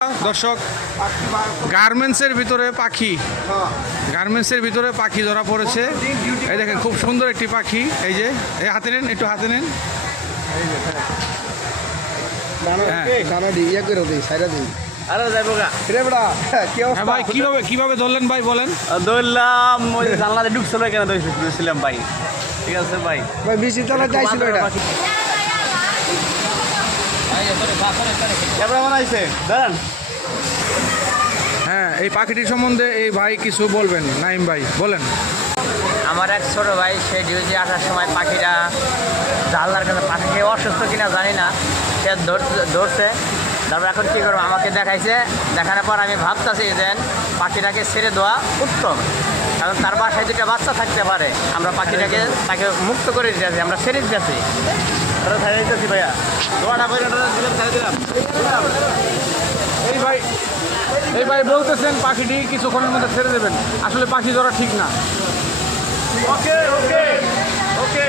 দর্শক গার্মেন্টসের ভিতরে পাখি ধরা পড়েছে। এই দেখেন খুব সুন্দর একটি পাখি। এই যে এই হাতে নেন, একটু হাতে নেন। ভাই কিভাবে ধরলেন ভাই বলেন? ধরলাম ওই জানলাতে ঢুকছিল কেন ধরেছিলাম ভাই। ঠিক আছে ভাই, বেশি তলা যাইছিল এটা। বানাইছে দাঁড়ান। হ্যাঁ, এই পাখিটির সম্বন্ধে এই ভাই কিছু বলবেন। নাইম ভাই বলেন। আমার এক ছোটো ভাই সে ডিউটি আসার সময় পাখিটা জানলার কাছে পাখিকে অসুস্থ কিনা জানি না, সে ধরছে। তারপর এখন কী করবো, আমাকে দেখাইছে। দেখানোর পর আমি ভাবতেছি যে পাখিটাকে ছেড়ে দেওয়া উত্তম, কারণ তার বাসায় দুটো বাচ্চা থাকতে পারে। আমরা তাকে মুক্ত করে দিতেছি, আমরা ছেড়ে দিতেছি। ভাইয়া এই ভাই বলতেছেন পাখিটি কিছুক্ষণের মধ্যে ছেড়ে দেবেন। আসলে পাখি ধরা ঠিক না। ওকে ওকে ওকে।